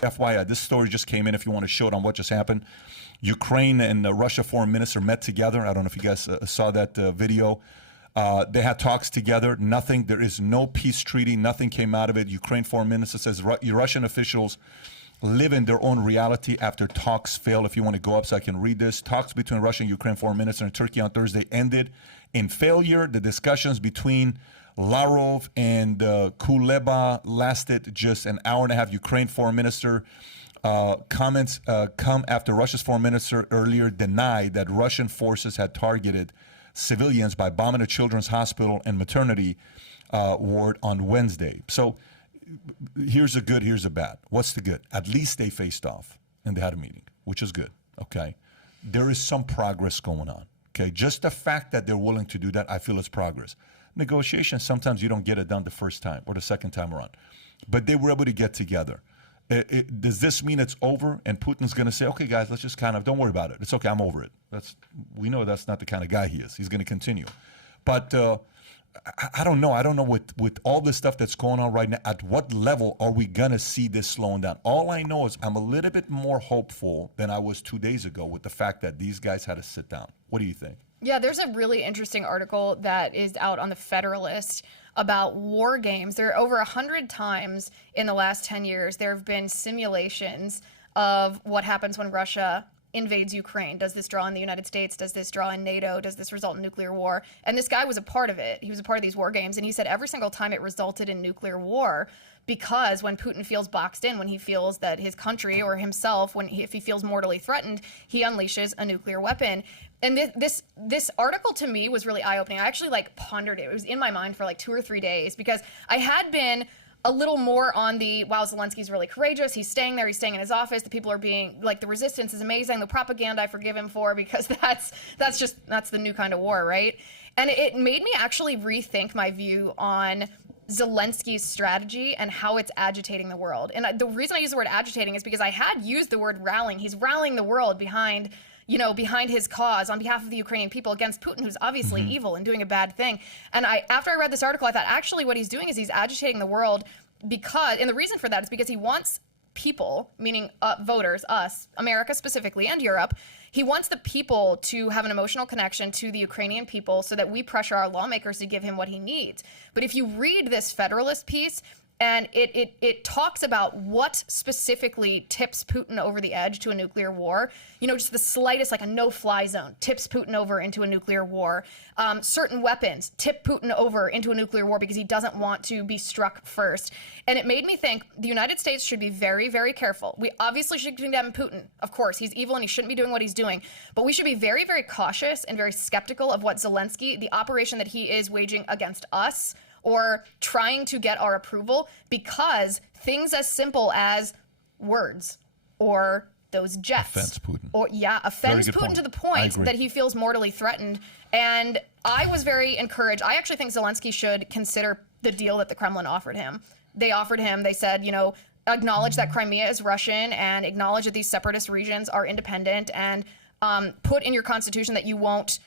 FYI, this story just came in if you want to show it on what just happened. Ukraine and the Russia foreign minister met together. I don't know if you guys saw that video. They had talks together. Nothing. There is no peace treaty. Nothing came out of it. Ukraine foreign minister says Russian officials live in their own reality after talks failed. If you want to go up so I can read this. Talks between Russia and Ukraine foreign minister and Turkey on Thursday ended in failure. The discussions between Lavrov and Kuleba lasted just an hour and a half. Ukraine foreign minister comments come after Russia's foreign minister earlier denied that Russian forces had targeted civilians by bombing a children's hospital and maternity ward on Wednesday. So here's the good, here's the bad. What's the good? At least they faced off and they had a meeting, which is good, okay? There is some progress going on, okay? Just the fact that they're willing to do that, I feel is progress. Negotiations, sometimes you don't get it done the first time or the second time around. But they were able to get together. Does this mean it's over and Putin's going to say, okay, guys, let's just kind of, don't worry about it. It's okay, I'm over it. We know that's not the kind of guy he is. He's going to continue. But I don't know. I don't know with all this stuff that's going on right now, at what level are we going to see this slowing down? All I know is I'm a little bit more hopeful than I was 2 days ago with the fact that these guys had to sit down. What do you think? Yeah, there's a really interesting article that is out on the Federalist about war games. There are over 100 times in the last 10 years, there have been simulations of what happens when Russia invades Ukraine. Does this draw in the United States? Does this draw in NATO? Does this result in nuclear war? And this guy was a part of it. He was a part of these war games. And he said every single time it resulted in nuclear war, because when Putin feels boxed in, when he feels that his country or himself, if he feels mortally threatened, he unleashes a nuclear weapon. And this article to me was really eye-opening. I actually pondered it. It was in my mind for 2 or 3 days because I had been a little more on the, wow, Zelensky's really courageous. He's staying there. He's staying in his office. The people are being, the resistance is amazing. The propaganda I forgive him for because that's the new kind of war, right? And it made me actually rethink my view on Zelensky's strategy and how it's agitating the world. And the reason I use the word agitating is because I had used the word rallying. He's rallying the world behind his cause on behalf of the Ukrainian people against Putin, who's obviously evil and doing a bad thing. And after I read this article, I thought actually what he's doing is he's agitating the world and the reason for that is because he wants people, meaning voters, us, America specifically, and Europe, he wants the people to have an emotional connection to the Ukrainian people so that we pressure our lawmakers to give him what he needs. But if you read this Federalist piece, and it talks about what specifically tips Putin over the edge to a nuclear war. Just the slightest, a no-fly zone, tips Putin over into a nuclear war. Certain weapons tip Putin over into a nuclear war because he doesn't want to be struck first. And it made me think the United States should be very, very careful. We obviously should condemn Putin. Of course, he's evil and he shouldn't be doing what he's doing. But we should be very, very cautious and very skeptical of what Zelensky, the operation that he is waging against us, or trying to get our approval, because things as simple as words or those jets offense Putin. Offense Putin to the point that he feels mortally threatened. And I was very encouraged. I actually think Zelensky should consider the deal that the Kremlin offered him. They said, acknowledge that Crimea is Russian and acknowledge that these separatist regions are independent, and put in your constitution that you won't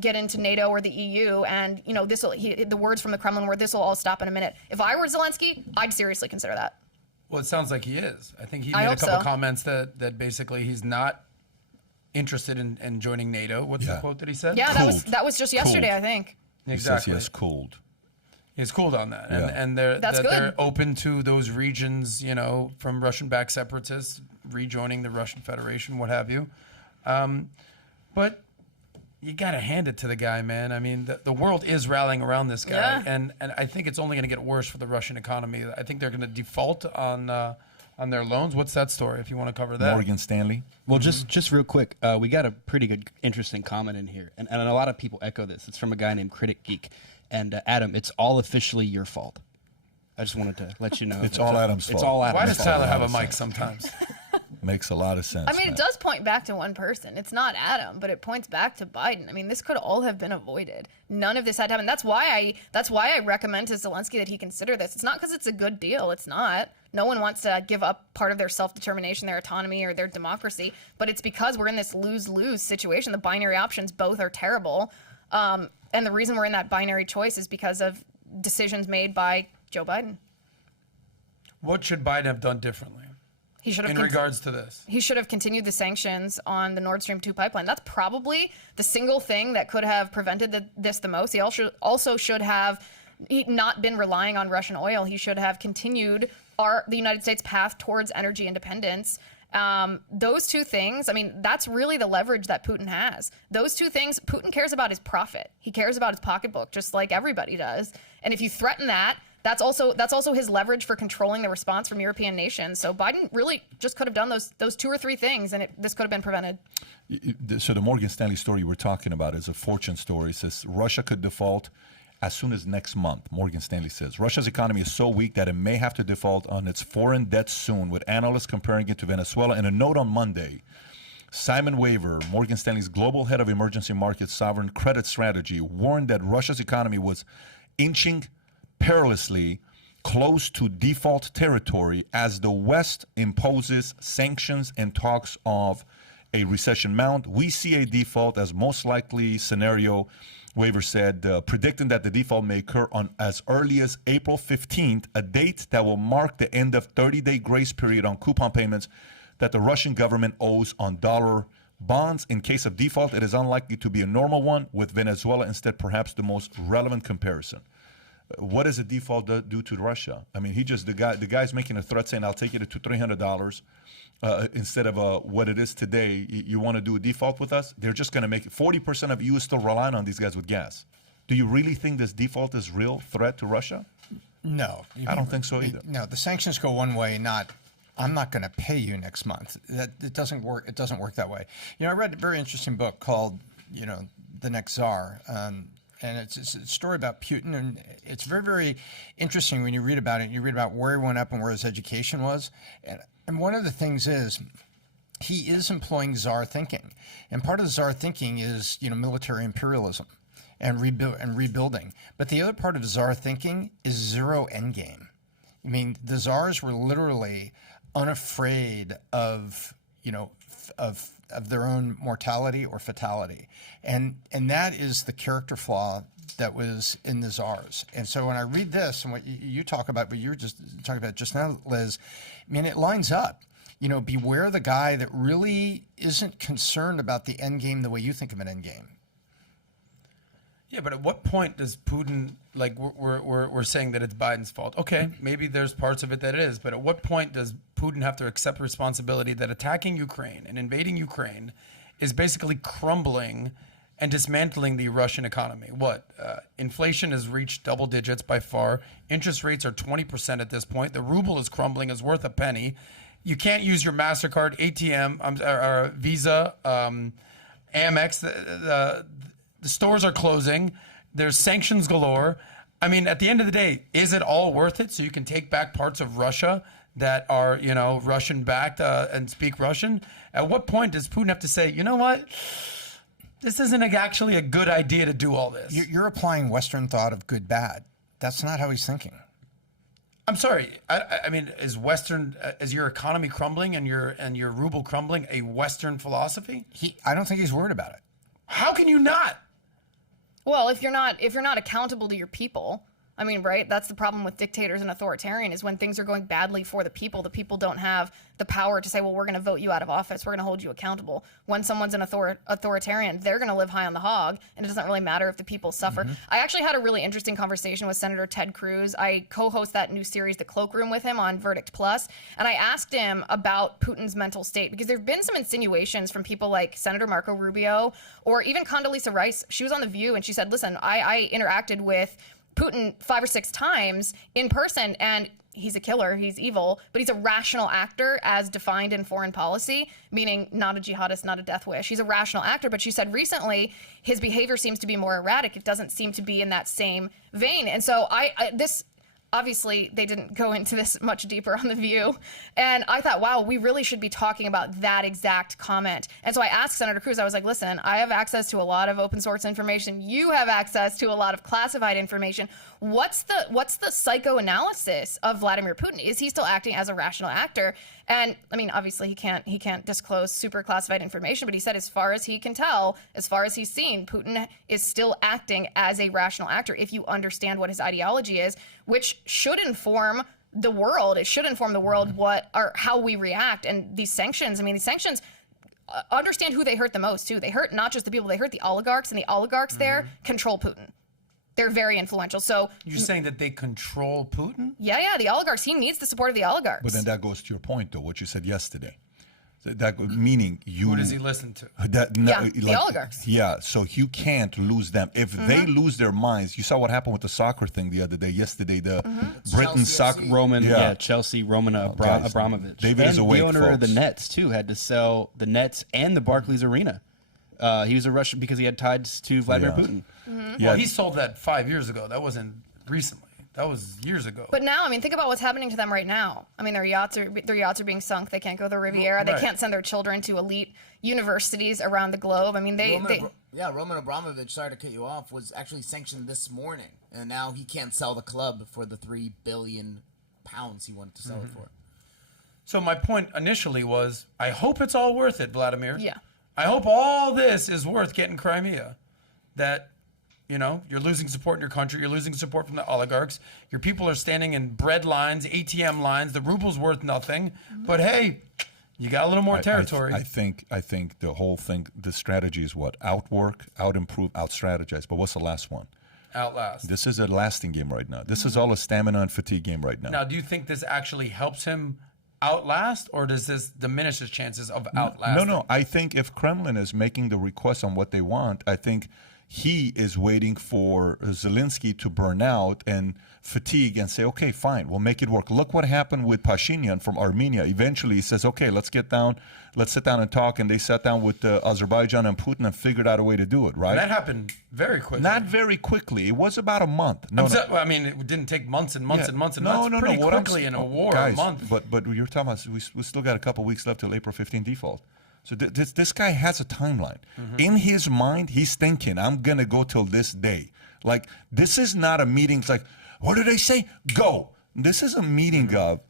get into NATO or the EU, and the words from the Kremlin were, this will all stop in a minute. If I were Zelensky, I'd seriously consider that. Well, it sounds like he is. I think he made a couple comments that basically he's not interested in joining NATO. What's the quote that he said? Yeah, that was just yesterday, I think. Exactly. He has cooled. He's cooled on that, Yeah. and they're open to those regions, from Russian-backed separatists rejoining the Russian Federation, what have you. But you got to hand it to the guy, man. I mean, the world is rallying around this guy, and I think it's only going to get worse for the Russian economy. I think they're going to default on their loans. What's that story, if you want to cover that? Morgan Stanley. Well, just real quick, we got a pretty good, interesting comment in here, and a lot of people echo this. It's from a guy named Critic Geek. And Adam, it's all officially your fault. I just wanted to let you know. It's all Adam's fault. It's all Adam's fault. Why does Tyler have a mic sometimes? Makes a lot of sense. I mean, it does point back to one person. It's not Adam, but it points back to Biden. I mean, this could all have been avoided. None of this had happened. That's why I recommend to Zelensky that he consider this. It's not because it's a good deal. It's not. No one wants to give up part of their self-determination, their autonomy, or their democracy. But it's because we're in this lose-lose situation. The binary options both are terrible. And the reason we're in that binary choice is because of decisions made by Joe Biden. What should Biden have done differently? He should have in regards to this. he should have continued the sanctions on the Nord Stream 2 pipeline. That's probably the single thing that could have prevented this the most. He also should have not been relying on Russian oil. He should have continued the United States' path towards energy independence. Those two things, I mean, that's really the leverage that Putin has. Those two things, Putin cares about his profit. He cares about his pocketbook, just like everybody does. And if you threaten that, that's also his leverage for controlling the response from European nations. So Biden really just could have done those two or three things, and this could have been prevented. So the Morgan Stanley story we're talking about is a fortune story. It says Russia could default as soon as next month. Morgan Stanley says Russia's economy is so weak that it may have to default on its foreign debt soon, with analysts comparing it to Venezuela. In a note on Monday, Simon Waver, Morgan Stanley's global head of emergency market sovereign credit strategy, warned that Russia's economy was inching perilously close to default territory as the West imposes sanctions and talks of a recession mount. We see a default as most likely scenario, Waver said, predicting that the default may occur on as early as April 15th, a date that will mark the end of 30-day grace period on coupon payments that the Russian government owes on dollar bonds. In case of default, it is unlikely to be a normal one, with Venezuela instead perhaps the most relevant comparison. What does a default do to Russia? I mean, the guy's making a threat saying, I'll take it to $300 instead of what it is today. You want to do a default with us? They're just going to make it. 40% of you is still relying on these guys with gas. Do you really think this default is real threat to Russia? No. I don't think so either. No, the sanctions go one way, not I'm not going to pay you next month. It doesn't work. It doesn't work that way. I read a very interesting book called, The Next Tsar. And it's a story about Putin, and it's very, very interesting when you read about it. You read about where he went up and where his education was. And one of the things is he is employing czar thinking. And part of the czar thinking is, military imperialism and rebuilding. But the other part of czar thinking is zero endgame. I mean, the czars were literally unafraid of their own mortality or fatality. And that is the character flaw that was in the czars. And so when I read this and what you talk about, what you were just talking about just now, Liz, I mean, it lines up. Beware the guy that really isn't concerned about the end game the way you think of an end game. Yeah, but at what point does Putin, like we're saying that it's Biden's fault? Okay, maybe there's parts of it that it is, but at what point does Putin have to accept responsibility that attacking Ukraine and invading Ukraine is basically crumbling and dismantling the Russian economy? Inflation has reached double digits by far. Interest rates are 20% at this point. The ruble is crumbling, is worth a penny. You can't use your MasterCard, ATM, or Visa, Amex. The stores are closing. There's sanctions galore. I mean, at the end of the day, is it all worth it so you can take back parts of Russia that are, Russian-backed and speak Russian? At what point does Putin have to say, you know what? This isn't actually a good idea to do all this. You're applying Western thought of good, bad. That's not how he's thinking. I'm sorry. I mean, is your economy crumbling and your ruble crumbling a Western philosophy? I don't think he's worried about it. How can you not? Well, if you're not accountable to your people, I mean, right? That's the problem with dictators and authoritarian, is when things are going badly for the people don't have the power to say, well, we're going to vote you out of office. We're going to hold you accountable. When someone's an authoritarian, they're going to live high on the hog, and it doesn't really matter if the people suffer. Mm-hmm. I actually had a really interesting conversation with Senator Ted Cruz. I co-host that new series, The Cloakroom, with him on Verdict Plus, and I asked him about Putin's mental state, because there have been some insinuations from people like Senator Marco Rubio or even Condoleezza Rice. She was on The View, and she said, listen, I interacted with Putin 5 or 6 times in person, and he's a killer, he's evil, but he's a rational actor as defined in foreign policy, meaning not a jihadist, not a death wish. He's a rational actor, but she said recently his behavior seems to be more erratic. It doesn't seem to be in that same vein. And so this obviously they didn't go into this much deeper on The View. And I thought, wow, we really should be talking about that exact comment. And so I asked Senator Cruz, I was like, listen, I have access to a lot of open source information. You have access to a lot of classified information. What's the psychoanalysis of Vladimir Putin? Is he still acting as a rational actor? And I mean, obviously he can't disclose super classified information, but he said, as far as he can tell, as far as he's seen, Putin is still acting as a rational actor if you understand what his ideology is, which should inform the world. It should inform the world what or how we react. And these sanctions, I mean, these sanctions, understand who they hurt the most too. They hurt not just the people, they hurt the oligarchs, and the oligarchs there control Putin. They're very influential. So You're saying that they control Putin? yeah, the oligarchs. He needs the support of the oligarchs. But then that goes to your point, though, what you said yesterday. So that meaning you. Who does he listen to? The oligarchs. Yeah, so you can't lose them. If they lose their minds, you saw what happened with the soccer thing the other day. Yesterday, the Britain soccer. Chelsea, Roman guys, Abramovich. David and is awake, the owner of the folks. Nets, too, had to sell the Nets and the Barclays Arena. He was a Russian because he had ties to Vladimir Putin. Well, he sold that 5 years ago. That wasn't recently. That was years ago. But now, I mean, think about what's happening to them right now. I mean, their yachts are being sunk. They can't go to the Riviera. They Right. can't send their children to elite universities around the globe. I mean, Roman Abramovich, sorry to cut you off, was actually sanctioned this morning, and now he can't sell the club for the £3 billion he wanted to sell it for. So my point initially was, I hope it's all worth it, Vladimir. Yeah. I hope all this is worth getting Crimea. That, you know, you're losing support in your country. You're losing support from the oligarchs. Your people are standing in bread lines, ATM lines. The ruble's worth nothing. But hey, you got a little more territory. I think the whole thing, the strategy is what? Outwork, out-improve, out-strategize. But what's the last one? Outlast. This is a lasting game right now. This is all a stamina and fatigue game right now. Now, do you think this actually helps him outlast, or does this diminish his chances of outlasting? No. I think if Kremlin is making the request on what they want, I think he is waiting for Zelensky to burn out and fatigue and say, okay, fine, we'll make it work. Look what happened with Pashinyan from Armenia. Eventually he says, okay, let's sit down and talk. And they sat down with Azerbaijan and Putin and figured out a way to do it, right? And that happened very quickly. Not very quickly. It was about a month. I mean, it didn't take months and months and months and months. Pretty quickly in a war, guys, a month. But you're talking about, we still got a couple weeks left till April 15 default. So this guy has a timeline. In his mind, he's thinking, I'm going to go till this day. Like, this is not a meeting. It's like, what do they say? Go. This is a meeting of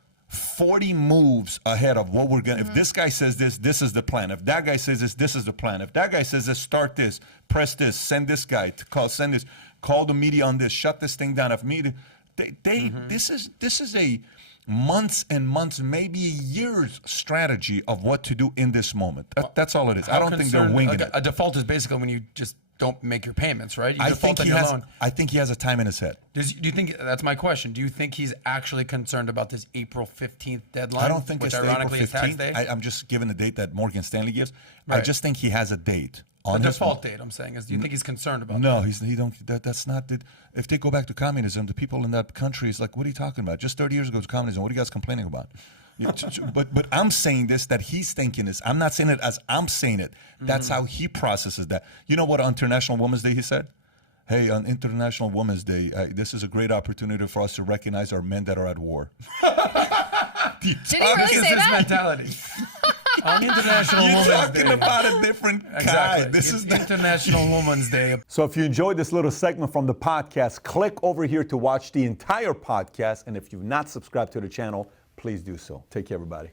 40 moves ahead of what we're going to. If this guy says this is the plan. If that guy says this is the plan. If that guy says this, start this, press this, send this guy to call, send this, call the media on this, shut this thing down. If media, this is a months and months, maybe years strategy of what to do in this moment. That's all it is. I don't think they're winging it. A default is basically when you just don't make your payments, right? You I default think on he your has. loan. I think he has a time in his head. Do you think, that's my question, do you think he's actually concerned about this April 15th deadline? I don't think which it's the April ironically is tax 15th. day? I'm just giving the date that Morgan Stanley gives. I Right. just think he has a date The on his default date, I'm saying, is do you think he's concerned about No, that? he don't. That's not. If they go back to communism, the people in that country is like, what are you talking about? Just 30 years ago to communism. What are you guys complaining about? But I'm saying this that he's thinking this. I'm not saying it as I'm saying it. That's how he processes that. You know what? On International Women's Day, he said, "Hey, on International Women's Day, this is a great opportunity for us to recognize our men that are at war." Did he really This is say his that? mentality. On International You're Women's talking Day. about a different guy. Exactly. This It's is the International Women's Day. So if you enjoyed this little segment from the podcast, click over here to watch the entire podcast. And if you've not subscribed to the channel, please do so. Take care, everybody.